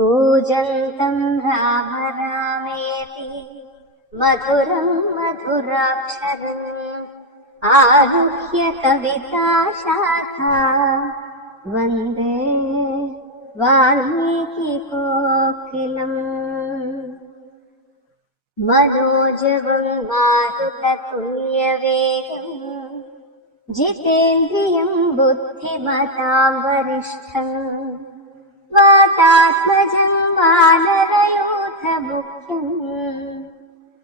कूजन्तं राम रामेति मधुरं मधुराक्षरम् आरुह्य कविताशाखा वन्दे वाल्मीकिकोकिलम्। मनोजवं मारुततुल्यवेगम् जितेन्द्रियं बुद्धिमतां वरिष्ठम् वातात्मजं वानरयूथमुख्यम्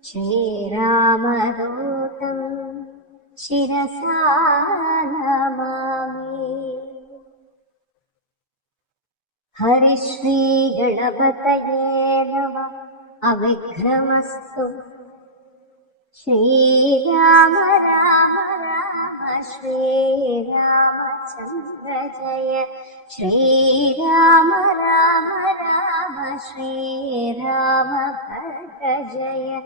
श्रीरामदूतं शिरसा नमामि। हरिश्री गणपतये नमः। अविघ्नमस्तु। श्रीराम राम राम श्रीरामचन्द्र जय। श्रीराम राम राम श्रीरामभद्र जय।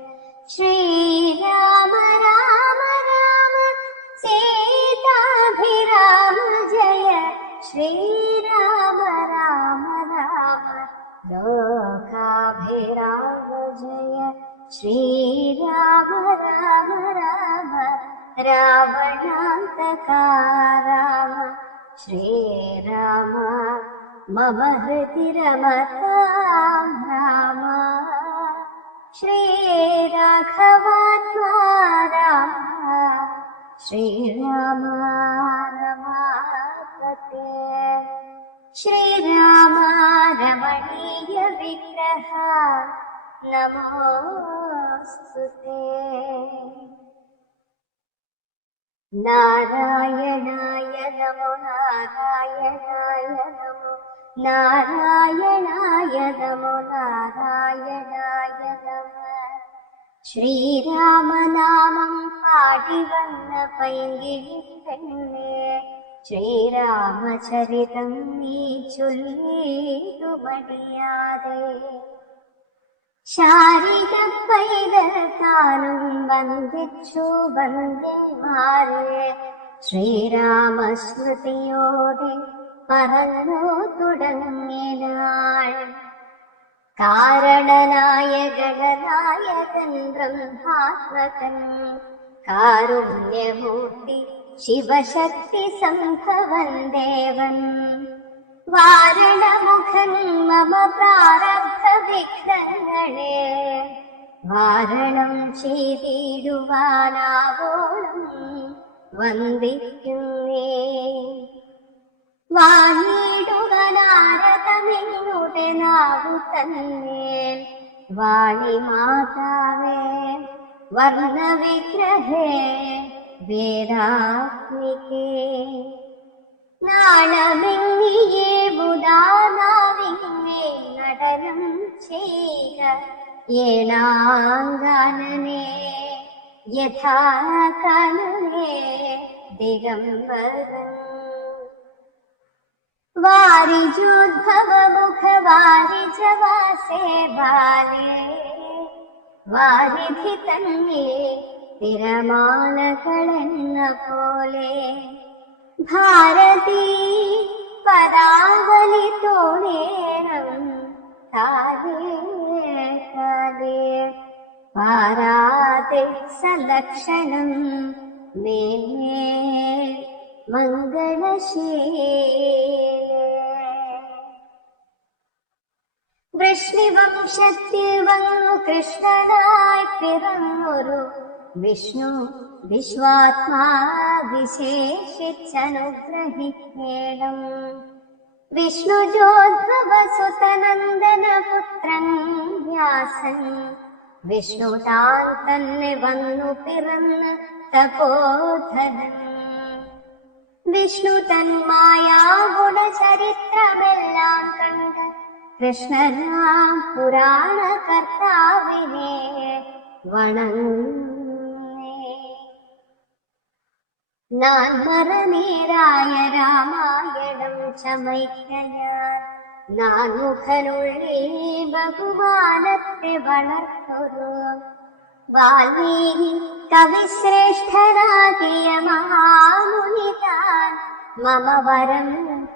श्रीराम राम राम सीताभिराम जय। श्रीराम राम राम लोकाभिराम जय। श्रीराम राम राम रावणान्तका राम। श्रीराम मम हृदि रमतां राम। श्रीराघवात्मा राम। श्रीराम रमापते। श्रीराम रमणीय विग्रह नमोस्तुते। नारायणाय नमो नारायणाय नमो नारायणाय नमो नारायणाय नमः। ശ്രീരാമനാമം പാടി വന്ന പൈങ്കിളിപ്പെണ്ണേ ശ്രീരാമചരിതം നീ ചൊല്ലിടു മടിയാതെ. ശാരിക പൈതൽ താനും വന്ദിച്ചു വന്ദ്യന്മാരെ ശ്രീരാമസ്മൃതിയോടെ പറഞ്ഞു തുടങ്ങിനാൾ. കാരണനായ ഗണനായകൻ ബ്രഹ്മാത്മകൻ കാരുണ്യമൂർത്തി ശിവശക്തി സംഭവൻ ദേവൻ. വാരണമുഖൻ മമ പ്രാരബ്ധ വിഘ്നങ്ങളെ വാരണം ചെയ്തിടുവാനാവോളം വന്ദിക്കുന്നേ. വാണിടുക നാരദമെന്നുടെ നാവു തന്നേൽ വാണി മാതാവേ വർണ്ണവിഗ്രഹേ വേദാത്മികേ. നാണമെങ്ങിയേ ബുധാനാവിങ്ങേ നടനം ചെയ്യുക ഏണാങ്കാനനേ യഥാകാനനേ ദിഗംബരൻ. വാരിജോദ്ഭവ മുഖ വാരിജവാസേ ബാലേ വാരിധി തന്നേ തിരമാലകളെന്ന പോലെ. ഭാരതീ പദാവലി തോളേണം കാലേ കാലേ പാരാതെ സലക്ഷണം മേന്മേൽ മംഗളശീലേ. വൃഷ്ണിവംശത്തിൽ വന്നു കൃഷ്ണനായി പിറന്നൊരു വിഷ്ണു വിശ്വാത്മാ വിശേഷിച്ചനുഗ്രഹിക്കേണം. വിഷ്ണുജോദ്ഭവ സുതനന്ദന പുത്രൻ വ്യാസൻ വിഷ്ണു താൻ തന്നെ വന്നു പിറന്ന് തപോധനൻ. വിഷ്ണു തന്മായാ ഗുണചരിത്രമെല്ലാം കണ്ട് കൃഷ്ണനാം പുരാണ കർത്താവിനെ വണങ്ങി. നാൻ മറനീരായ രാമായണം ചമയ്ക്കയാൽ നാൻമുഖനുള്ളിൽ ബഹുമാനത്തെ വളർത്തുന്നു. വാൽമീകി കവിശ്രേഷ്ഠനാകിയ മഹാമുനിതാൻ മമ വരം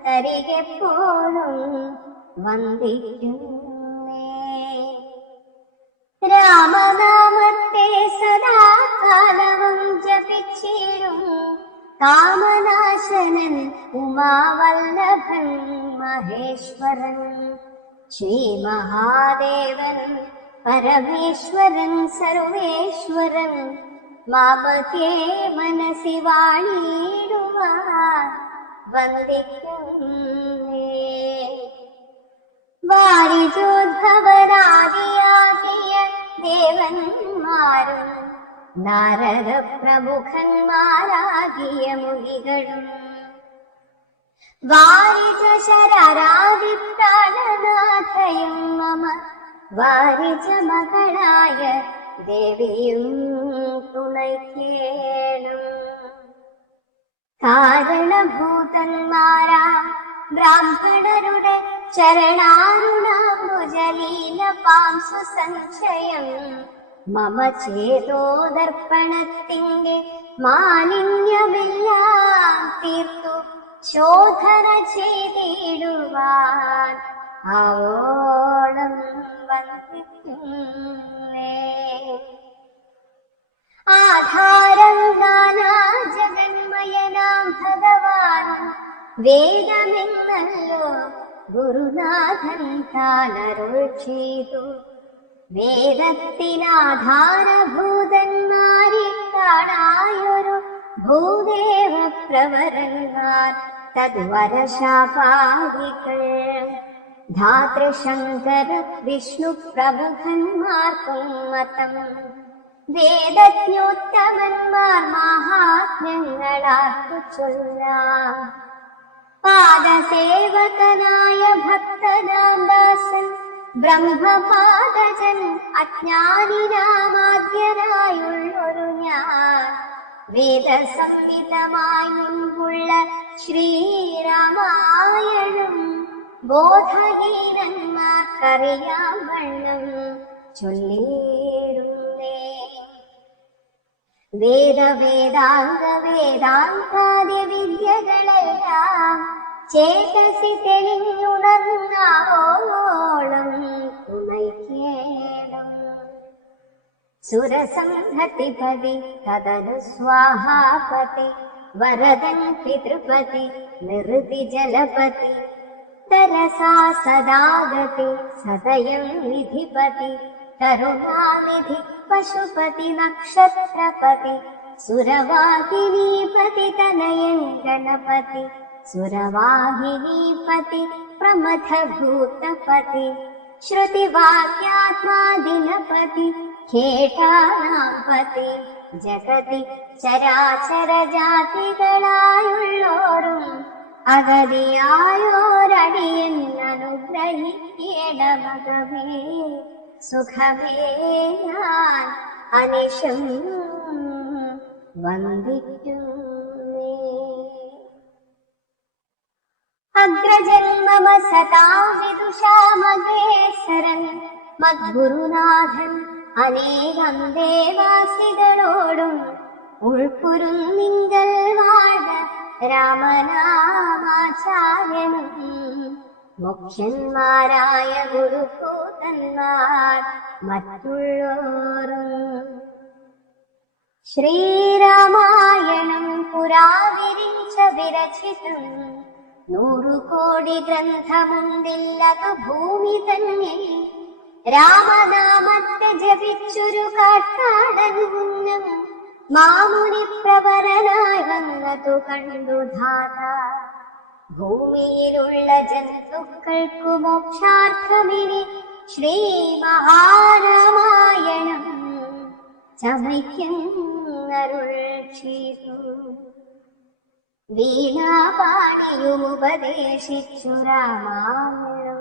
തരികെപ്പോഴും വന്ദിക്കുന്നേ. രാമനാമത്തെ സദാ കാലവും ജപിച്ചിടും കാമനാശനൻ ഉമാവല്ലഭൻ മഹേശ്വരൻ ശ്രീ മഹാദേവൻ പരമേശ്വരൻ സർവേശ്വരൻ മാമതേ മനസി വാണിടുവാൻ വന്ദിക്കുന്നേ. വാരിജോദ്ഭവനാദിയാകിയ ദേവന്മാരും നാരദ പ്രമുഖന്മാരാകിയ മുനികളും വാരിജ ശരാരാദി പ്രാണനാഥയും മമ വാരിജ മകളായ ദേവിയും തുണയ്ക്കേണം. കാരണഭൂതന്മാരാ ബ്രാഹ്മണരുടെ ചരണാരുണാംബുജലീല പാംസു സഞ്ചയം മമ ചേതോദർപ്പണത്തിന്റെ മാലിന്യമെല്ലാം തീർത്തു ശോധന ചെയ്തിടുവാൻ ആവോളം വന്ദിക്കുന്നേ. ആധാരം നാനാ ജഗന്മയനാം ഭഗവാനും വേദമെന്നല്ലോ ഗുരുനാഥൻ താനരുൾ ചെയ്തു. വേദത്തിനാധാരഭൂതന്മാരെ കാണായൊരു ഭൂദേവ പ്രവരന്മാർ തദ്വരശാപാദികൾ ധാതൃശങ്കര വിഷ്ണു പ്രമുഖന്മാർക്കും മതം. വേദജ്ഞോത്തമന്മാർ മഹാത്മ്യങ്ങളാർക്കു ചൊല്ലാം. പാദസേവകനായ ഭക്തദാസൻ ബ്രഹ്മപാദജൻ അജ്ഞാനിനാമാദ്യനായുള്ളൊരു ഞാൻ വേദസംഹിതമായി മുൻപുള്ള ശ്രീരാമായണം ബോധഹീനന്മാർക്കറിയാം വണ്ണം ചൊല്ലിടുന്നേ. വേദാന്താദി വിദ്യകളെല്ലാം ചേതസി തെളിഞ്ഞുണർന്നാവോളം തുണയ്ക്കേണം. സുരസംഹതിപതി തദനു സ്വാഹാപതി വരദൻ പിതൃപതി നിറുതി ജലപതി തരസാ സദാഗതി സദയം വിധിപതി കരുണാനിധി പശുപതി നക്ഷത്രപതി സുരവാഹിനീപതി തനയൻ ഗണപതി സുരവാഹിനീപതി പ്രമഥഭൂതപതി ശ്രുതിവാക്യാത്മാദിനപതി ഖേടാനാപതി ജഗതി ചരാചര ജാതികളായുള്ളോരും അഗതിയായോരടിയൻ അനുഗ്രഹിക്കേടമകമേ. സുഖമേ ഞാൻ അനിശം വന്ദിക്കുന്നേ. അഗ്രജന്മമ സദാ വിദുഷാമഗേസരൻ മദ്ഗുരുനാഥൻ അനേകം ദേവാസികളോടും ഉൾക്കുരുന്നിങ്കൽ വാഴ രാമനാമാചാര്യനും മുഖ്യന്മാരായ ഗുരുഭൂതന്മാർ മറ്റുള്ളോരും ശ്രീരാമായണം പുരാവിരിച്ച വിരചിതം 100 കോടി ഗ്രന്ഥമുണ്ടില്ലതു ഭൂമി തന്നെ. രാമനാമത്തെ ജപിച്ചൊരു കാട്ടാടൻ മുന്നും മാമുനി പ്രവരനായി വന്നതു കണ്ടു ധാത. ഭൂമിയിലുള്ള ജന്തുക്കൾക്കു മോക്ഷാർത്ഥമിനി ശ്രീ മഹാരാമായണം ചമയ്ക്കുന്നരുൾ ചെയ്തു. വീണാപാണിയുമുപദേശിച്ചു രാമായണം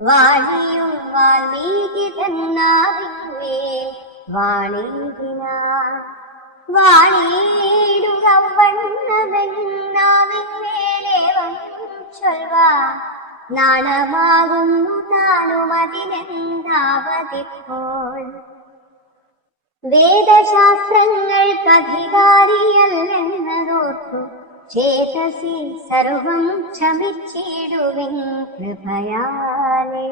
വാണിയും വാൽമീകി തന്നാവിന്മേ വാണിയിന വാണിയിടുക വണ്ണമെന്നാവിന്മേലേവം ചൊൽവാ നാണമാകുന്നു താനുമതിനെന്താവതിപ്പോൾ. വേദശാസ്ത്രങ്ങൾക്കധികാരിയല്ലെന്നതോർത്തു ചേതസി സർവം ക്ഷമിച്ചിടുവിൻ കൃപയാലേ.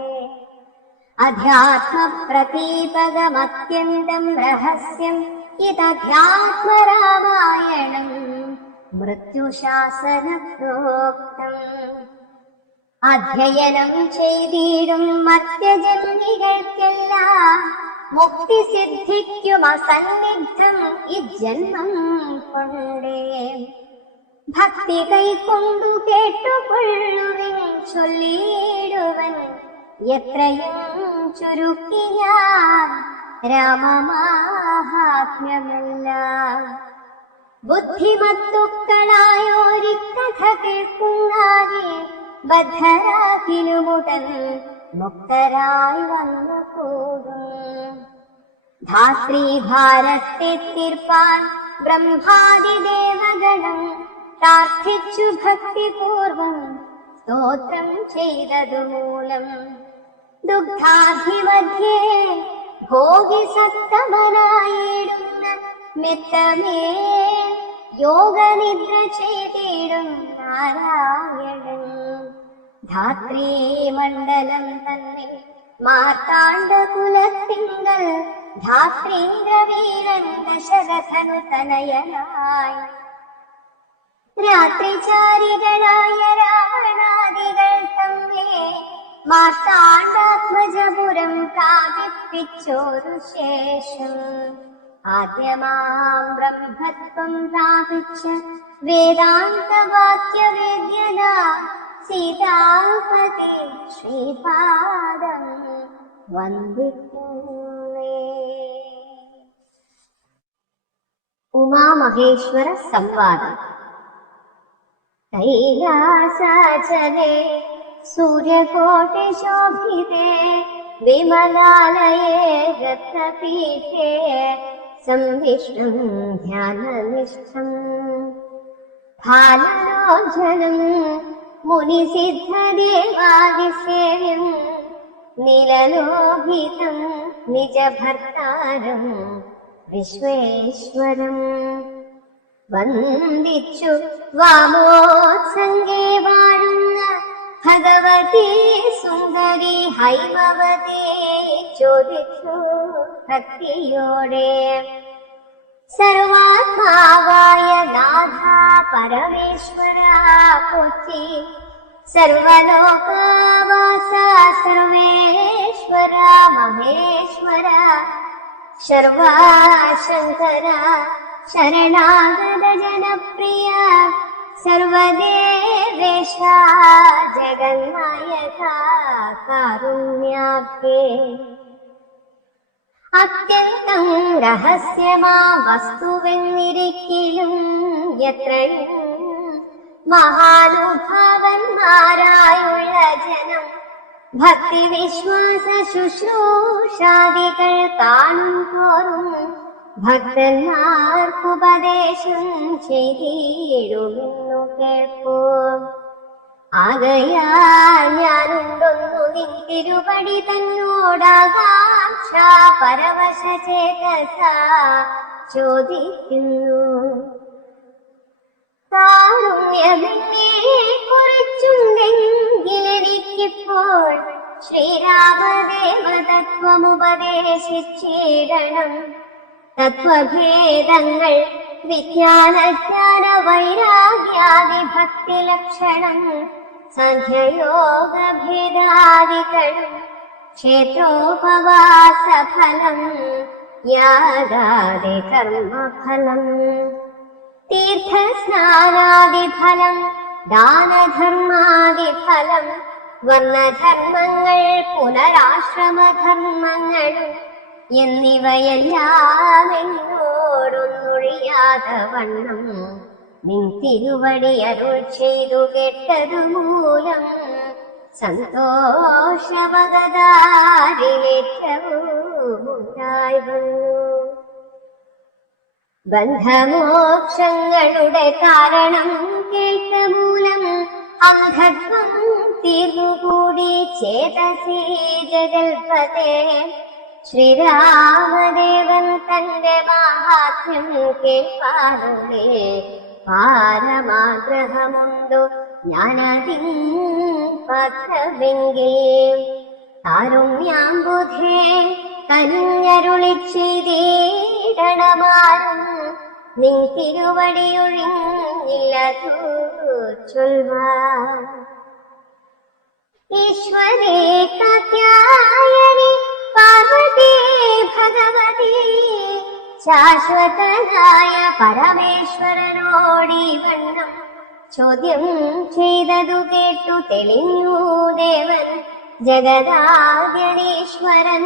അധ്യാത്മ പ്രദീപകമത്യന്തം രഹസ്യം ഇതധ്യാത്മരാമായണം മൃത്യുശാസന പ്രോക്തം. അധ്യയനം ചെയ്തിടും മർത്യജന്മികൾക്കെല്ലാം മുക്തി സിദ്ധിക്കും അസന്നിഗ്ധം ഇജ്ജന്മം കൊണ്ടേ. ഭക്തി കൈക്കൊണ്ടു കേട്ടുകൊള്ളുവിൻ ചൊല്ലിടുവൻ എത്രയും ചുരുക്കി ഞാൻ രാമമാഹാത്മ്യമെല്ലാം. ബുദ്ധിമത്തുക്കളായോരിക്കഥ കേൾക്കുന്നാകെ ബദ്ധരാകിലുമുടൻ മുക്തരായി വന്നു കൂടും. ധാത്രീഭാരത്തെ തീർപ്പാൻ ബ്രഹ്മാദിദേവഗണം പ്രാർത്ഥിച്ചു ഭക്തിപൂർവം സ്തോത്രം ചെയ്തതുമൂലം. ദുഗ്ധാധിമധ്യേ ഭോഗി സത്തമനായിടുന്ന മിത്തമേ യോഗനിദ്ര ചെയ്തിടും നാരായണൻ. ധാത്രീമണ്ഡലം തന്നെ മാർത്താണ്ഡ കുലത്തിങ്കൽ ധാത്രീന്ദ്രവീരൻ ദശരഥനു തനയനായി. രാത്രിചാരികളായ രാവണാദികൾ തമ്മേ മാർത്താണ്ഡാത്മജപുരം പ്രാപിപ്പിച്ചോരു ശേഷം ആദ്യമാം ബ്രഹ്മത്വം പ്രാപിച്ച വേദാന്തവാക്യവേദ്യന സീതാപതി ശ്രീപാദം വന്ദിക്കുന്നേ. ഉമാമഹേശ്വര സംവാദം. കൈലാസാചലേ സൂര്യകോട്ടിശോഭിതേ വിമലാലയേ രത്നപീഠേ സംവിഷ്ണും ധ്യാനനിഷ്ഠം ഭാലലോചനം മുനിസിദ്ധദേവാദിസേവ്യം നിലലോഹിതം നിജഭർത്താരം വിശ്വേശ്വരം വന്ദിച്ചു വാമോത്സംഗേ വാഴുന്ന ഭഗവതി സുന്ദരി ഹൈമവതി ചോദിച്ചു ഭക്തിയോടെ. സർവാത്മാവായ നാഥ പരമേശ്വര കൊച്ചി സർവലോകാവാസ സർവേശ്വര മഹേശ്വര ശർവാശങ്കര ശരണാഗത ജനപ്രിയ സർവദേവേശ ജഗന്നായക കാരുണ്യാബ്ദേ. അത്യന്തം രഹസ്യമാ വസ്തുവെന്നിരിക്കലും എത്രയും മഹാനുഭാവന്മാരായുള്ള ജനം ഭക്തി വിശ്വാസ ശുശ്രൂഷാദികൾ കാണും തോറും ഭക്തന്മാർക്കുപദേശം ചെയ്തിടുമെന്നു കേൾപ്പൂ. ആകയാൽ ഞാനുണ്ടൊന്നു നിൻ തിരുപടി തന്നോടാകാംക്ഷ പരവശ ചേതസ ചോദിക്കുന്നു. കാരുണ്യമെന്നെ കുറിച്ചുണ്ടെങ്കിലെനിക്കിപ്പോൾ ശ്രീരാമദേവ തത്വമുപദേശിച്ചിടണം. തത്വഭേദങ്ങൾ വിജ്ഞാനജ്ഞാന വൈരാഗ്യാദി ഭക്തി ലക്ഷണം സാഖ്യയോഗഭേദാദികളും ക്ഷേത്രോപവാസ ഫലം യാഗാദി കർമ്മഫലം തീർത്ഥസ്നാനാദിഫലം ദാനധർമാദിഫലം വർണ്ണധർമ്മങ്ങൾ പുനരാശ്രമധർമ്മങ്ങളും എന്നിവയെല്ലാം എന്നോടൊന്നൊഴിയാതെ വണ്ണം നിൻ തിരുവടി അരുൾ ചെയ്തു കേട്ടതുമൂലം സന്തോഷവകതാരിലേറ്റവുമുണ്ടായി വന്നു. ബന്ധമോക്ഷങ്ങളുടെ കാരണം കേട്ട മൂലം അന്ധത്വം തീർന്നുകൂടി ചേതസി ജഗൽപതേ. ശ്രീരാമദേവൻ തന്റെ മാഹാത്മ്യം കേൾപ്പാറുടെ പാരമാഗ്രഹമുണ്ടു ഞാനതിൻ പാത്രമെങ്കിൽ കാരുണ്യാംബുധേ കനിഞ്ഞരുളി ചെയ്തിടണമാരും നിൻ തിരുവടിയൊഴിഞ്ഞില്ലതു ചൊൽവാൻ. ഈശ്വരേ കാത്യായനി പാർവതി ഭഗവതി ശാശ്വതനായ പരമേശ്വരനോടി വണ്ണം ചോദ്യം ചെയ്തതു കേട്ടു തെളിഞ്ഞു ദേവൻ ജഗദാദ്യനീശ്വരൻ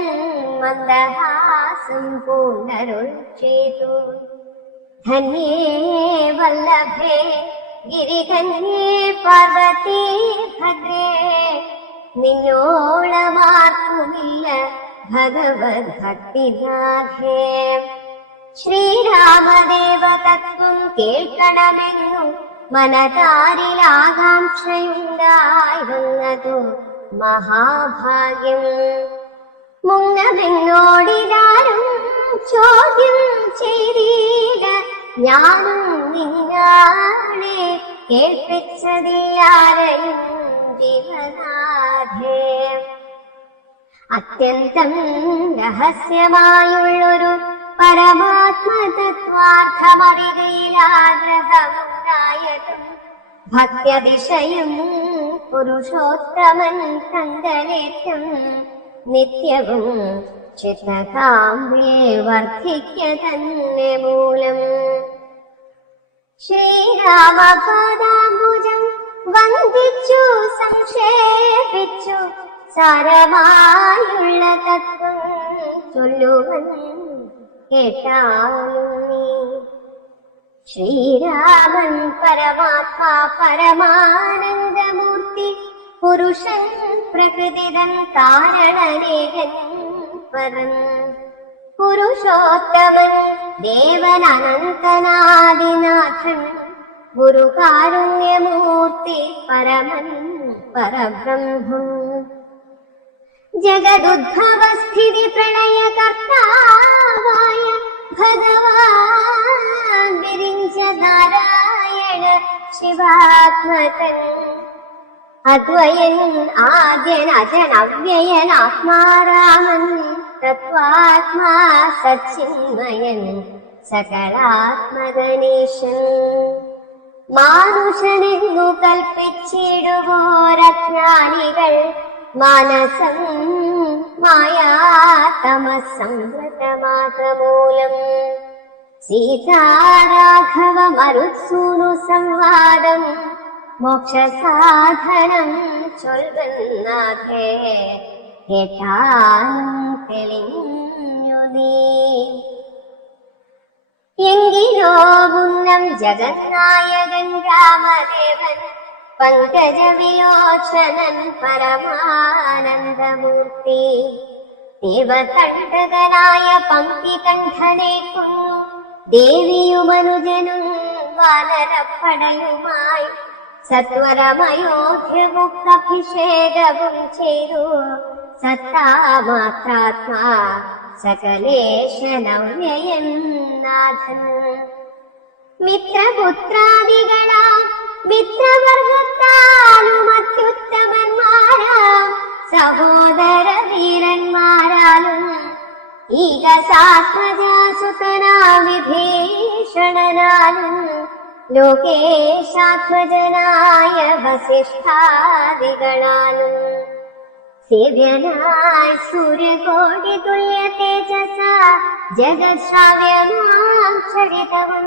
മന്ദഹാസം പൂണ്ടരുൾ ചെയ്തു. ധന്യേ വല്ലഭേ ഗിരികന്യേ പാർവതി ഭദ്രേ നിന്നോളമാർക്കുമില്ല ഭഗവത് ഭക്തിനാഥേ. ശ്രീരാമദേവ തത്വം കേൾക്കണമെന്നും മനതാരിലാകാംക്ഷയുണ്ടായി വന്നതു മഹാഭാഗ്യം. മുങ്ങമെന്നോടിതാരും ചോദ്യം ചെയ്തില്ല ഞാനും നിന്നാളെ കേൾപ്പിച്ചതില്ലാരെയും ജീവനാഥേ. അത്യന്തം രഹസ്യമായുള്ളൊരു പരമാത്മതത്വാർത്ഥമറികയിലാഗ്രഹമുണ്ടായതും ഭക്ത്യതിശയം പുരുഷോത്തമൻ കണ്ടലേറ്റം നിത്യവും ചിത്തകാമ്യേ വർദ്ധിക്ക തന്നെ മൂലം. ശ്രീരാമപാദാംബുജം വന്ദിച്ചു സംക്ഷേപിച്ചു സാരമായുള്ള തത്വം ചൊല്ലുവൻ കേട്ടാലും നീ. ശ്രീരാമൻ പരമാത്മാ പരമാനന്ദമൂർത്തി പുരുഷൻ പ്രകൃതിതൻ കാരണനേകൻ പരൻ പുരുഷോത്തമൻ ദേവൻ അനന്തനാദിനാഥൻ ഗുരുകാരുണ്യമൂർത്തി പരമൻ പരബ്രഹ്മം. ജഗദുദ്ഭവസ്ഥിതി പ്രളയകർത്താവായ ഭഗവാൻ വിരിഞ്ച നാരായണ ശിവാത്മകൻ അദ്വയൻ ആദ്യൻ അജൻ അവ്യയൻ ആത്മാരാമൻ തത്വാത്മാ സച്ചിന്മയൻ സകലാത്മകനീശൻ. മാനുഷനെന്നു കൽപ്പിച്ചിടുവോരജ്ഞാനികൾ മാനസം മായാതമസംവൃതമാതമൂലം. സീതാരാഘവ മരുത്സൂനു സംവാദം മോക്ഷസാധനം ചൊൽവന്നാഥേ കേട്ടാലും തെളിഞ്ഞു നീ. എങ്കിലോ മുന്നം ജഗന്നായകൻ രാമദേവൻ പങ്കജവിലോചനൻ പരമാനന്ദമൂർത്തി ദേവകണ്ഠകനായ പംക്തികണ്ഠനെ കൊന്നു ദേവിയുമനുജനും വാനരപ്പടയുമായി സത്വരമയോധ്യമുക്തഭിഷേകവും ചെയ്തു സത്താമാത്രാത്മാ സകലേശനവ്യയൻ നാഥൻ. മിത്രപുത്രാദികളാ മിത്രവർഗത്താലും അത്യുത്തമന്മാരാം സഹോദര വീരന്മാരാലും ഈകസാത്മജാസുതനാം വിഭീഷണനാലും ലോകേശാത്മജനായ വസിഷ്ഠാദികളാലും സേവ്യനായ സൂര്യകോടി തുല്യ തേജസ ജഗശ്രാവ്യനാം ചരിതവും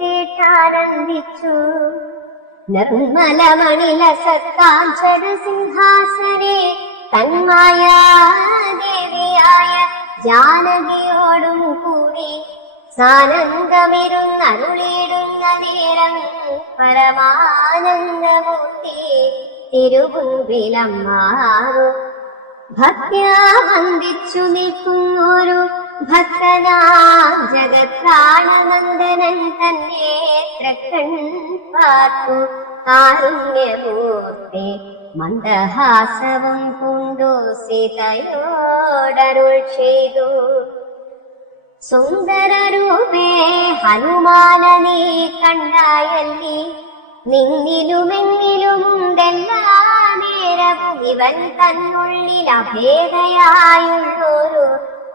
കേട്ടാനന്ദിച്ചു. നിർമ്മലമണില സത്കാഞ്ചന സിംഹാസനെ തന്മായാ ദേവിയായ ജാനകിയോടും കൂടി സാനന്ദമിരുന്നരുളിയിടുന്ന നേരം പരമാനന്ദമൂർത്തി തിരുമുൻപിലമ്മാറു ഭക്ത്യാ വന്ദിച്ചു നിൽക്കുന്നൊരു ഭക്തനാം ജഗത്രാണനന്ദനൻ തന്നെ ത്രക്കൺ പാർത്തു കാരുണ്യമൂർത്തി മന്ദഹാസവും കൊണ്ടു സീതയോടരുൾ ചെയ്തു. സുന്ദരരൂപേ ഹനുമാന നീ കണ്ടായല്ലി, നിന്നിലുമെന്നിലുമുണ്ടെല്ലാ നേരവും ഇവൻ തന്നുള്ളിൽ അഭേദയായുള്ളൊരു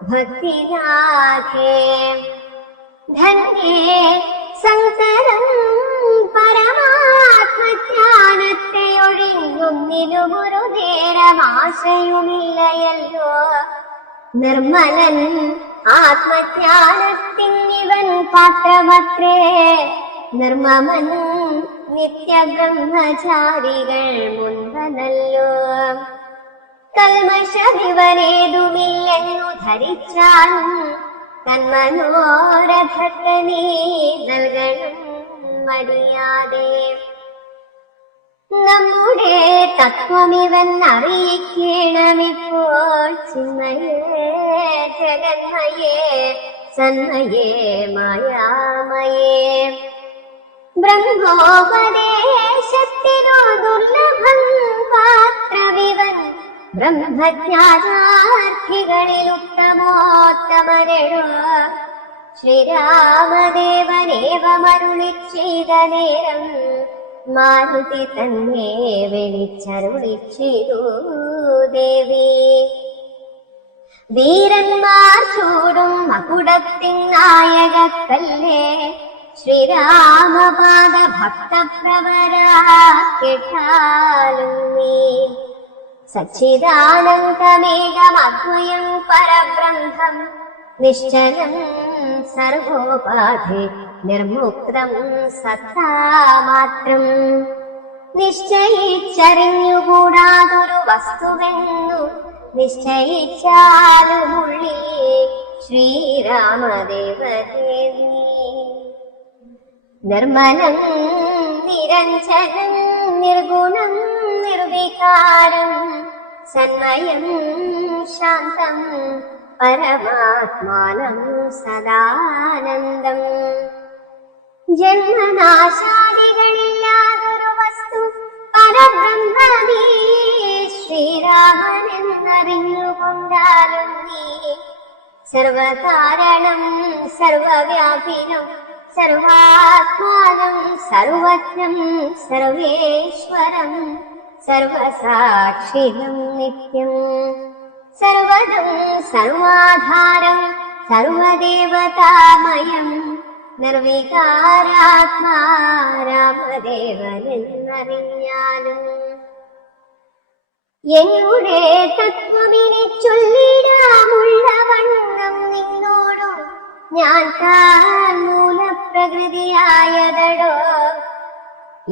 ഭക്തിനാഥേ. ധന്യേ സങ്കരം പരമാത്മജ്ഞാനത്തെ ഒഴിഞ്ഞൊന്നിലുമൊരു നേരമാശയുമില്ലയല്ലോ. നിർമ്മലൻ ആത്മജ്ഞാനത്തിനിവൻ പാത്രമത്രേ, നിർമ്മമൻ നിത്യബ്രഹ്മചാരികൾ മുൻപനല്ലോ. കൽമഷമിവനേതുമില്ലെന്നു ധരിച്ചാലും തന്മനോരഥത്തെ നീ നൽകണം മടിയാതെ. നമ്മുടെ തത്വമിവൻ അറിയിക്കണമിപ്പോൾ, ചിന്മയേ ജഗന്മയേ സന്മയേ മായാമയേ. ബ്രഹ്മോപദേശത്തിനു ദുർലഭം പാത്രവിവൻ, ബ്രഹ്മജ്ഞാനാർത്ഥികളിൽ ഉത്തമോത്തമനോ. ശ്രീരാമദേവനേവമരുളി ചെയ്ത നേരം മാരുതി തന്നെ വിളിച്ചരുളിച്ചിരു ദേവി. വീരന്മാർ ചൂടും മകുടത്തിൻ നായകക്കല്ലേ, ശ്രീരാമപാദ ഭക്തപ്രവര കേട്ടാലും നീ. സച്ചിദാനന്ദമേകമദ്വയം പരബ്രഹ്മം, നിശ്ചലം സർവോപാധി നിർമുക്തം സത്താമാത്രം. നിശ്ചയിച്ചറിഞ്ഞുകൂടാതൊരു വസ്തുവെന്നു നിശ്ചയിച്ചാലുമുള്ളി ശ്രീരാമദേവദേവി. നിർമ്മലം നിരഞ്ജനം നിർഗുണം നിർവികാരം, സന്മയം ശാന്തം പരമാത്മാനം സദാനന്ദം. ജന്മനാശാദികളില്ലാതൊരു വസ്തു പരബ്രഹ്മനീ, ശ്രീരാമനെന്നറിഞ്ഞുകൊണ്ടാലും നീ. സർവകാരണം സർവവ്യാപിനം സർവാത്മാനം സർവജ്ഞം സർവേശ്വരം സർവസാക്ഷിണം നിത്യം. സർവദം സർവാധാരം സർവദേവതാമയം, നിർവികാരാത്മാ രാമദേവനെന്നറിഞ്ഞാലും. എന്നുടെ തത്വമിനി ചൊല്ലിടാമുള്ള വണ്ണം നിന്നോടും ഞാൻ താൻ മൂലപ്രകൃതിയായതടോ.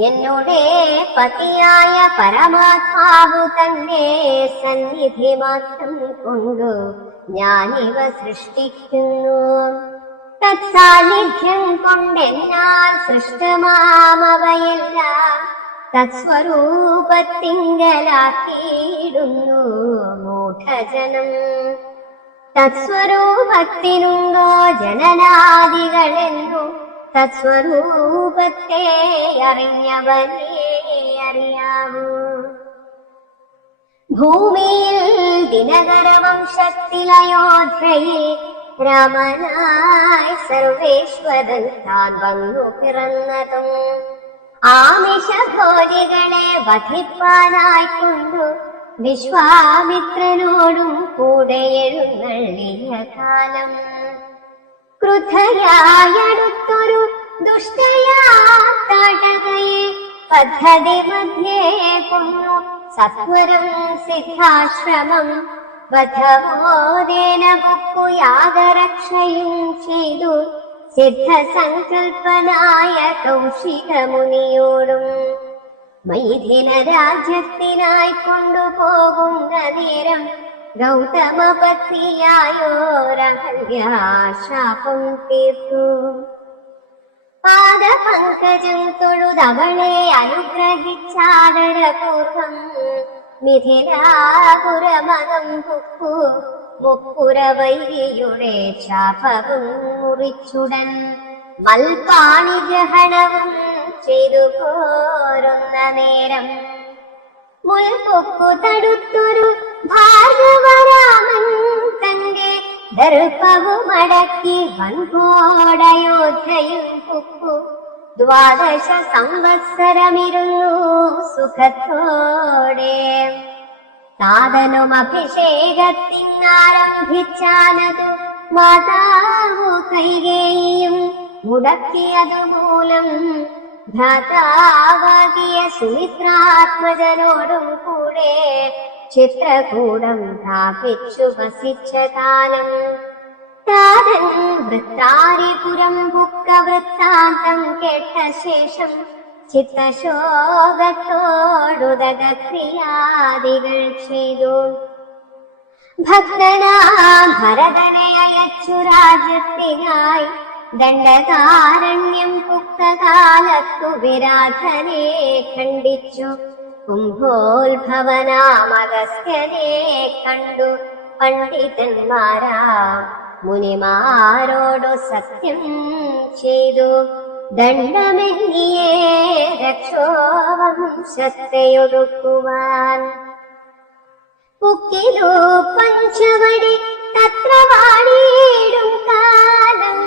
എന്നുടെ പതിയായ പരമാത്മാവു തന്നെ സന്നിധി മാത്രം കൊണ്ടു ഞാനിവ സൃഷ്ടിക്കുന്നു. തത്സാന്നിധ്യം കൊണ്ടെന്നാൽ സൃഷ്ടമാമവയെല്ലാം തത്സ്വരൂപത്തിങ്കലാക്കിയിടുന്നു മൂഢജനം. തത്സ്വരൂപത്തിനുണ്ടോ ജനനാദികളെന്നു, തത്സ്വരൂപത്തെ അറിഞ്ഞവനേ അറിയാവൂ. ഭൂമിയിൽ ദിനകരവംശത്തിൽ അയോധ്യയിൽ രാമനായി സർവേശ്വരൻ താൻ വന്നു പിറന്നതും, ആമിഷഭോജികളെ വധിപ്പാനായിക്കൊണ്ടു വിശ്വാമിത്രനോടും കൂടെ എഴുന്നള്ളിയ കാലം. ക്രുദ്ധയായടുത്തൊരു ദുഷ്ടയാട്ടകയെ പദ്ധതി മധ്യേ കൊന്നു സത്വരം സിദ്ധാശ്രമം. വധമോദേന പുക്കുയാഗരക്ഷയും ചെയ്തു സിദ്ധസങ്കൽപ്പനായ കൗശികമുനിയോടും. മൈഥില രാജ്യത്തിനായി കൊണ്ടുപോകുന്ന നേരം ഗൗതമപത്നിയായോരഹല്യാശാപം തീർത്തു. പാദപങ്കജം തൊഴുതവളെ അനുഗ്രഹിച്ചാദരപൂർവം മിഥിലാപുരമകം പുക്കു മുപ്പുരവൈരിയുടെ ശാപവും മുറിച്ചുടൻ മൽപാണി ഗ്രഹണവും ചെയ്തു പോരുന്ന നേരം മുൽപൊക്കു തടുത്തൊരു ഭാർഗവരാമൻ തന്റെ ദർപ്പവുമടക്കി വൻപോടയോധ്യയും പുക്കു 12 സംവത്സരമിരുന്നു സുഖത്തോടെ. താതനും അഭിഷേകത്തിനാരംഭിച്ചാനതു മാതാവു കൈകേയിയും മുടക്കിയതുമൂലം ഭ്രാതാവാകിയ സുമിത്രാത്മജനോടും കൂടെ ചിത്രകൂടം പ്രാപിച്ചു വസിച്ച കാലം. താതൻ വൃത്താരിപുരം ബുക്ക വൃത്താന്തം കേട്ട ശേഷം ചിത്തശോകത്തോടുദക്രിയാദികൾ ചെയ്തു. ഭക്തനാം ഭരതനെ അയച്ചു രാജ്യത്തിനായി ദണ്ഡകാരണ്യം പുക്ത കാലത്തു വിരാധനെ ഖണ്ഡിച്ചു. കുംഭോത്ഭവനാമഗസ്ത്യനെ കണ്ടു പണ്ഡിതന്മാരാം മുനിമാരോടു സത്യം ചെയ്തു. ദണ്ഡമെന്നിയേ രക്ഷോവംശത്തെയൊടുക്കുവാൻ. പുക്കിലു പഞ്ചവടി തത്ര വാണിയിടും കാലം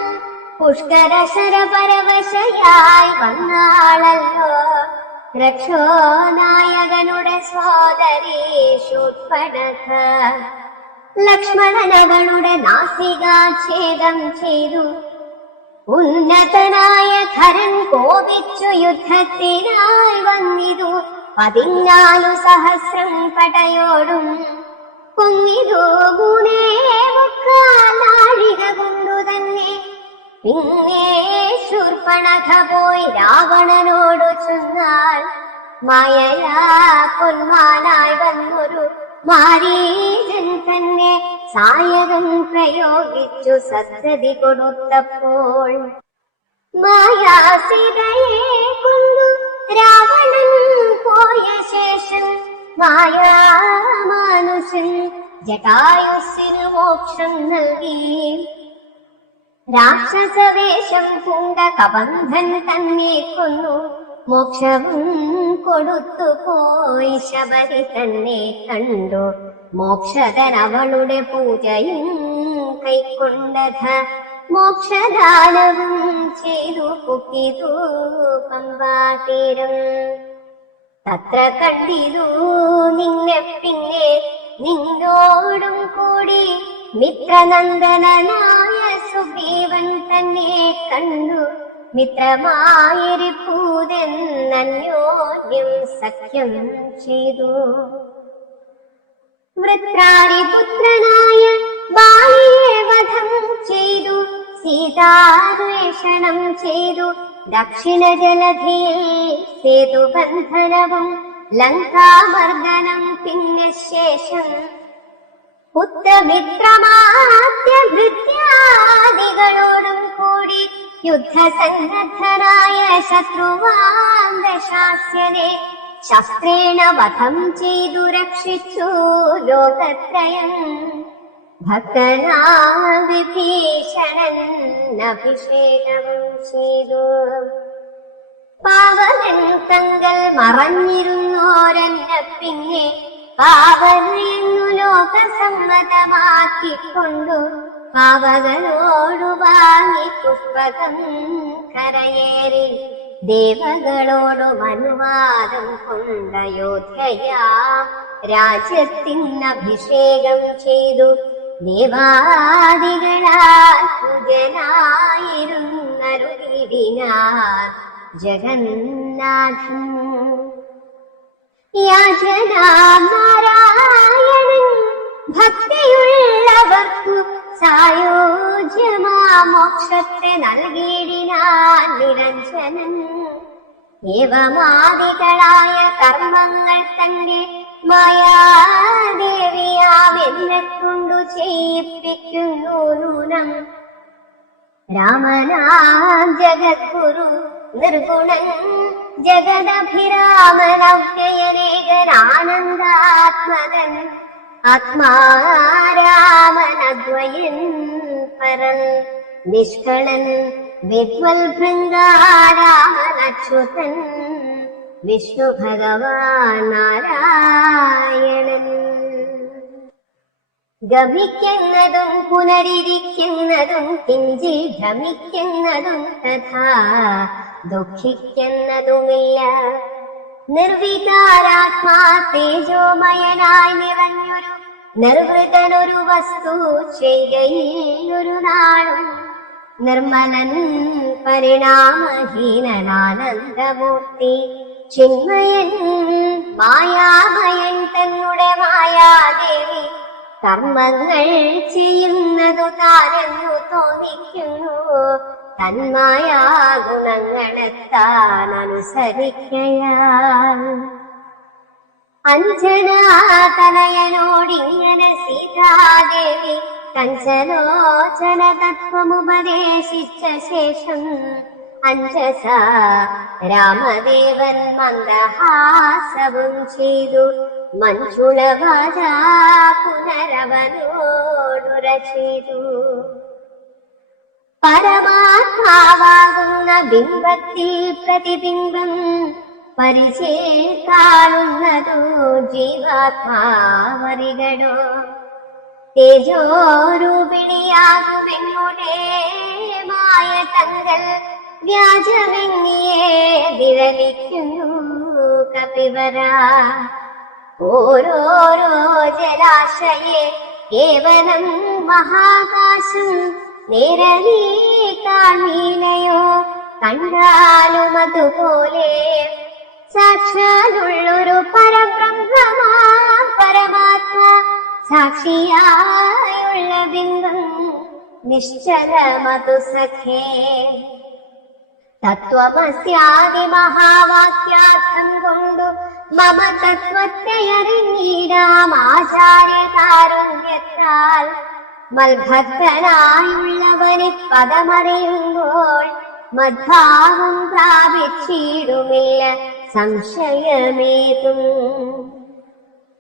പുഷ്കരശരപരവശയായി വന്നാളല്ലോ രക്ഷോനായകനുടെ സോദരി ശൂർപ്പണഖ. ലക്ഷ്മണനകളുടെ നാസികാഛേദം ചെയ്തു. ഉന്നതനായ ഖരൻ കോപിച്ചു യുദ്ധത്തിനായി വന്നിതു. 14 സഹസ്രം പടയോടും കൊന്നിതു 3 നാഴിക കൊണ്ടു തന്നെ. പിന്നെ ശൂർപ്പണഖ പോയി രാവണനോടു ചെന്നാൽ മായയാ പൊന്മാനായി വന്നൊരു മാരീചൻ തന്നെ സായകം പ്രയോഗിച്ചു സദ്ഗതി കൊടുത്തപ്പോൾ മായാസീതയെ കൊണ്ടു രാവണൻ പോയ ശേഷം മായാമാനുഷൻ ജടായുസ്സിനു മോക്ഷം നൽകി. രാക്ഷസവേഷം പൂണ്ട കബന്ധൻ തന്നെ കൊന്നു മോക്ഷവും കൊടുത്തു പോയി. ശബരി തന്നെ കണ്ടു മോക്ഷതൻ അവളുടെ പൂജയും കൈക്കൊണ്ടധ മോക്ഷദാനവും ചെയ്തു പുക്കിതു പമ്പാതീരം. തത്ര കണ്ടിതു നിന്നെ പിന്നെ നിന്നോടും കൂടി മിത്രനന്ദനായ സുഗ്രീവൻ തന്നെ കണ്ടു. മിത്രമായിരിപ്പൂതെന്നന്യോന്യം സഖ്യം ചെയ്തു. വൃത്രാരിപുത്രനായ ബാലിയെ വധം ചെയ്തു. സീതാന്വേഷണം ചെയ്തു. ദക്ഷിണ ജലധിയിൽ സേതുബന്ധനവും ലങ്കാമർദ്ദനം പിന്നെ ശേഷം പുത്രമിത്രമാത്യഭൃത്യാദികളോടും കൂടി യുദ്ധസന്നദ്ധനായ ശത്രുവാൻ ദശാസ്യനെ ശസ്ത്രേണ വധം ചെയ്തു രക്ഷിച്ചു ലോകത്രയം. ഭക്തനാം വിഭീഷണൻ അഭിഷേകവും ചെയ്തു. പാവകൻ തങ്ങൾ മറഞ്ഞിരുന്നോരെന്നെ പിന്നെ പാവനെന്നു ലോകസമ്മതമാക്കിക്കൊണ്ടു പാവകനോടു വാങ്ങി പുഷ്പകം കരയേറി ദേവകളോടും അനുവാദം കൊണ്ടയോധ്യയാ രാജ്യത്തിനഭിഷേകം ചെയ്തു. ദേവാദികളാൽ പൂജനായിരുന്നരുളിടിനാർ ജഗന്നാഥൻ. യാചനാനാരായണൻ ഭക്തിയുള്ളവർക്കു സായോജ്യമാ മോക്ഷത്തെ നൽകിയിടിനാൻ നിരഞ്ജനൻ. ഏവമാദികളായ കർമ്മങ്ങൾ തന്റെ മായാദേവിയാമെന്നെ കൊണ്ടു ചെയ്യിപ്പിക്കുന്നു നൂനം. രാമനാം ജഗദ്ഗുരു നിർഗുണൻ ജഗദഭിരാമനവ്യയനേകനാനന്ദാത്മകൻ ആത്മാരാമനദ്വയൻ പരൻ നിഷ്കളൻ വിദ്വൽ ഭൃംഗാരാമനച്യുതൻ വിഷ്ണു ഭഗവാൻ നാരായണൻ. ഗമിക്കുന്നതും പുനരിരിക്കുന്നതും കിഞ്ചി ഭ്രമിക്കുന്നതും തഥാ ദുഃഖിക്കുന്നതുമില്ല. നിർവികാരാത്മാ തേജോമയനായി നിറഞ്ഞൊരു നിർവൃതനൊരു വസ്തു ചെയ്കയിൽ ഒരു നാളും നിർമ്മലൻ പരിണാമഹീനനാനന്ദമൂർത്തി ചിന്മയൻ മായാമയൻ തന്നെ മായാദേവി കർമ്മങ്ങൾ ചെയ്യുന്നതു താനെന്നു തോന്നിക്കുന്നു. തന്മായാ ഗുണങ്ങളെത്താൻ അനുസരിക്കയാൽ അഞ്ജനാതനയനോടിങ്ങനെ സീതാദേവി കഞ്ചലോചന തത്വമുപദേശിച്ച ശേഷം അഞ്ജസ രാമദേവൻ മന്ദഹാസവും ചെയ്തു മഞ്ജുളവാച പുനരവനോടുര ചെയ്തു. പരമാത്മാവാകുന്ന ബിംബത്തിൽ പ്രതിബിംബം പരിചയ കാണുന്നതു ജീവാത്മാവറികടോ. തേജോരൂപിണിയാകുമെന്നുടെ മായ തങ്ങൾ വ്യാജമെന്നിയെ വിരലിക്കുന്നു കപിവര. ഓരോരോ ജലാശയെ കേവലം മഹാകാശം നേരനീ കാണീലയോ. കണ്ടാലും അതുപോലെ സാക്ഷാലുള്ളൊരു പരബ്രഹ്മമാ പരമാത്മ സാക്ഷിയായുള്ള ബിംബം നിശ്ചലമതു സഖേ. തത്വമസ്യാദി മഹാവാക്യാർത്ഥം കൊണ്ടു മമ തത്വത്തെ അറിഞ്ഞിടാം ആചാര്യകാരുണ്യത്താൽ. മൽഭക്തനായുള്ളവനെ പദമറിയുമ്പോൾ മദ്ഭാവം പ്രാപിച്ചിടുമില്ല സംശയമേതും.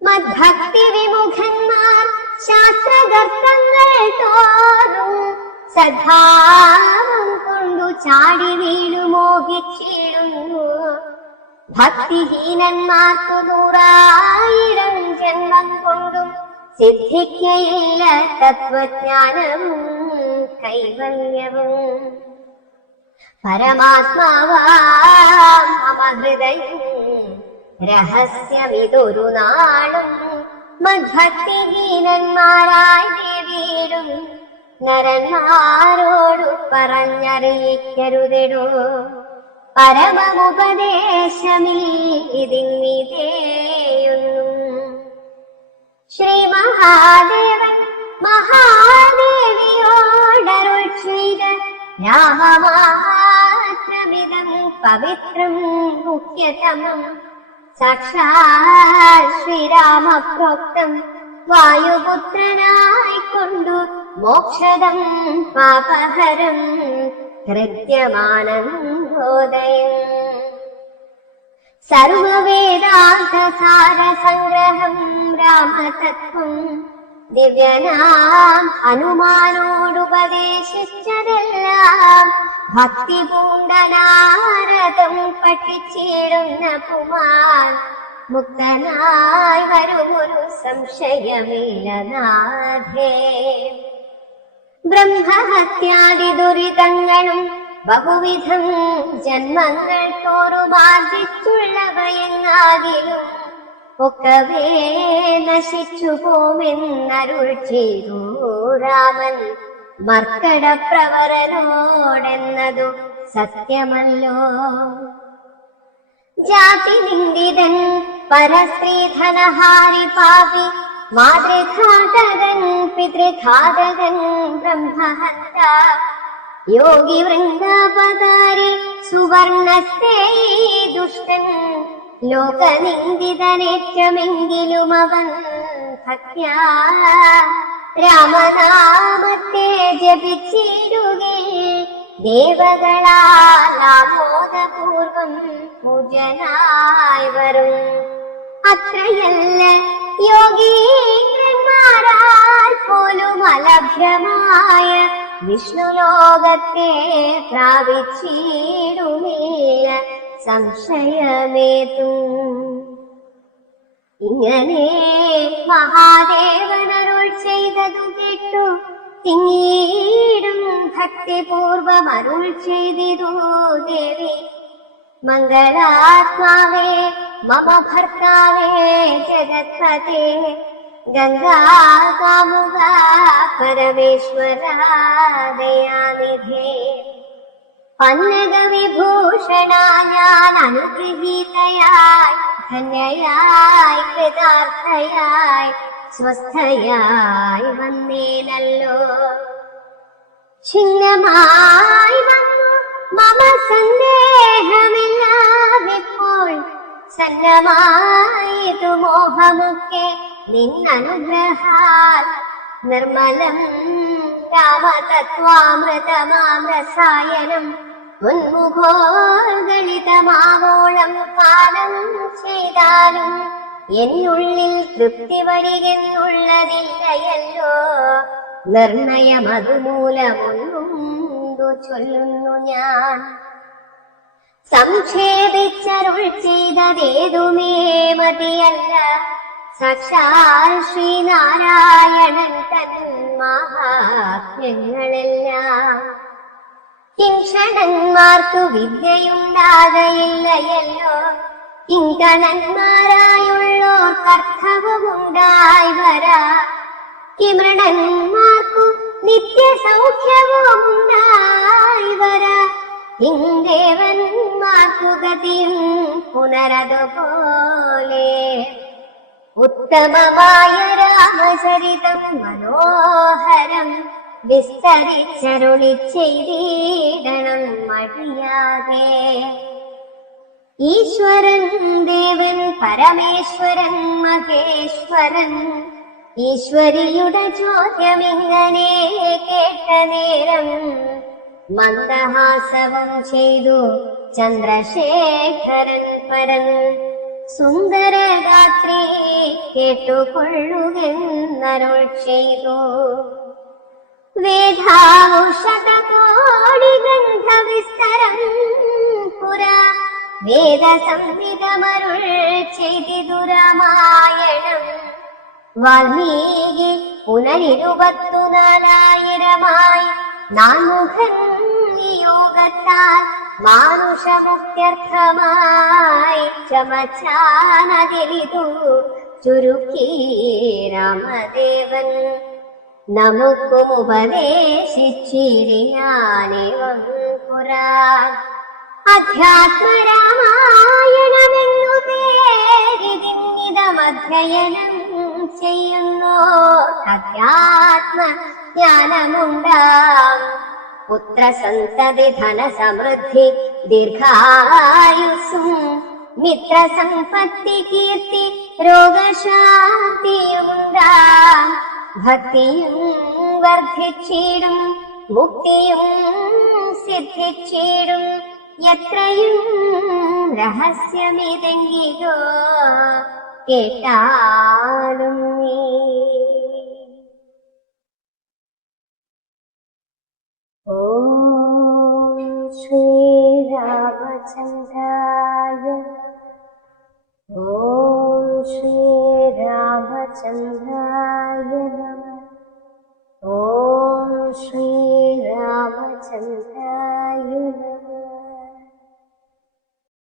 മദ്ഭക്തി വിമുഖന്മാർ ശാസ്ത്രഗർത്തങ്ങൾ തോറും സദ്ഭാവം കൊണ്ടു ചാടി വീണു മോഹിച്ചിടുന്നു. ഭക്തിഹീനന്മാർക്കു 100,000 ജന്മം കൊണ്ടും സിദ്ധിക്കയില്ല തത്വജ്ഞാനവും കൈവല്യവും. പരമാത്മാവാം മമ ഹൃദയം രഹസ്യമിതൊരു നാളും മദ്ഭക്തിഹീനന്മാരായി ദേവീടും നരന്മാരോടു പറഞ്ഞറിയിക്കരുതെടോ. പരമമുപദേശമിൽ ഇതിന്നിതേയൊന്നും. ശ്രീ മഹാദേവൻ മഹാദേവിയോടരുൾ ചെയ്ത രാമമാത്രമിതം പവിത്രം മുഖ്യതമം സാക്ഷാൽ ശ്രീരാമപ്രോക്തം വായുപുത്രനായിക്കൊണ്ടു മോക്ഷദം പാപഹരം കൃത്യമാനന്ദോദയം. സർവവേദാന്തസാരസംഗ്രഹം രാമതത്വം ദിവ്യനാം ഹനുമാനോടുപദേശിച്ചതെല്ലാം ഭക്തി പൂണ്ടനാരദം പഠിച്ചിടുന്ന പുമാൻ മുക്തനായി വരുമൊരു സംശയമില്ല നാഥേ. ബ്രഹ്മഹത്യാദി ദുരിതങ്ങളും ബഹുവിധം ജന്മങ്ങൾ തോറുമാർജിച്ചുള്ളവയെന്നാകിലും ഒക്കവേ നശിച്ചു പോമെന്നരുൾ ചെയ്തു രാമൻ മർക്കടപ്രവരനോടെന്നതു സത്യമല്ലോ. ജാതി നിന്ദിതൻ പരസ്ത്രീധനഹാരി പാപി മാതൃഘാതകൻ പിതൃഘാതകൻ ബ്രഹ്മഹന്ത യോഗി വൃന്ദാപകാരി സുവർണസ്തേ ദുഷ്ടൻ ലോകനിന്ദിതനേറ്റമെങ്കിലും അവൻ ഭക്ത്യാ രാമനാമത്തെ ജപിച്ചിടുകേ ദേവകളാൽ ആമോദപൂർവം പൂജനായി വരും. അത്രയല്ല യോഗീന്ദ്രന്മാരാൽ പോലും അലഭ്യമായ വിഷ്ണുലോകത്തെ പ്രാപിച്ചിടുമില്ല സംശയമേതും. ഇങ്ങനെ മഹാദേവനരുൾ ചെയ്ത തിങ്ങീടും ഭക്തിപൂർവം അരുൾ ചെയ്തിതു ദേവി. മംഗളാത്മാവേ മമ ഭർത്താവേ ജഗത്പതേ ഗംഗാകാമുക പരമേശ്വര ദയാനിധേ. പന്നക വിഭൂഷണ ഞാൻ അനുഗ്രഹീതയായി ധന്യയായി കൃതാർത്ഥയായി സ്വസ്ഥയായി വന്നേനല്ലോ. ഛിന്നമായി വന്നു മമ സന്ദേഹമെല്ലാം ഇപ്പോൾ സന്നമായതു മോഹമൊക്കെ നിന്നനുഗ്രഹാൽ. നിർമ്മലം രാമതത്വാമൃതമാം രസായനം ഉന്മുഖോർഗളിതമാവോളം കാലം ചെയ്താലും എന്നുള്ളിൽ തൃപ്തി വരികെന്നുള്ളതില്ലയല്ലോ. നിർണയമതുമൂലമൊന്നുണ്ടു ചൊല്ലുന്നു ഞാൻ. സംക്ഷേപിച്ചരുൾ ചെയ്തതേതുമേ മതിയല്ല. സാക്ഷാൽ ശ്രീനാരായണൻ തൻ മഹാത്മ്യങ്ങളെല്ലാം. കിംഷണന്മാർക്കു വിദ്യയുണ്ടാകയില്ലയല്ലോ. കിങ്കണന്മാരായുള്ളോർ കർത്തവുമുണ്ടായി വരാ. കിമൃണന്മാർക്കു നിത്യസൗഖ്യവും ഉണ്ടായി വരാ. കിംദേവന്മാർക്കു ഗതിയും പുനരതുപോലെ. ഉത്തമമായ രാമചരിതം മനോഹരം വിസ്തരിച്ചരുളി ചെയ്തിടണം മടിയാതെ. ഈശ്വരൻ ദേവൻ പരമേശ്വരൻ മഹേശ്വരൻ. ഈശ്വരിയുടെ ചോദ്യമിങ്ങനെ കേട്ട നേരം മന്ദഹാസവും ചെയ്തു ചന്ദ്രശേഖരൻ പരൻ. സുന്ദരഗാത്രി കേട്ടുകൊള്ളുകെന്നരുൾ ചെയ്തു. വേദാവുഷതകോടി ഗ്രന്ഥവിസ്തരം പുരാ വേദസംഹിതമരുൾ ചെയ്തിതു രാമായണം. വാൽമീകി പുനരിരുപത്തുനാലായിരമായി നാൻമുഖൻ നിയോഗത്താൽ മാനുഷമുക്ത്യർത്ഥമായി ചമച്ചാനതിലിതു ചുരുക്കി രാമദേവൻ. നമുക്കും ഉപദേശിച്ചിടിയാനിവം പുരാ. അധ്യാത്മരാമായണമെന്നു പേരിതിന്നിതമധ്യയനം ചെയ്യുന്നു. അധ്യാത്മ ജ്ഞാനമുണ്ടാം. പുത്രസന്തതി ധനസമൃദ്ധി ദീർഘായുസ്സും മിത്രസമ്പത്തി കീർത്തി രോഗശാന്തിയുമുണ്ടാം. ഭക്തിയും വർദ്ധിച്ചിടും മുക്തിയും സിദ്ധിച്ചിടും. എത്രയും രഹസ്യമിതെങ്കിലോ കേട്ടാലും നീ. ഓം ശ്രീരാമചന്ദ്രായ ഓം ശ്രീരാമചന്ദ്രായ നമഃ. ഓം ശ്രീരാമചന്ദ്ര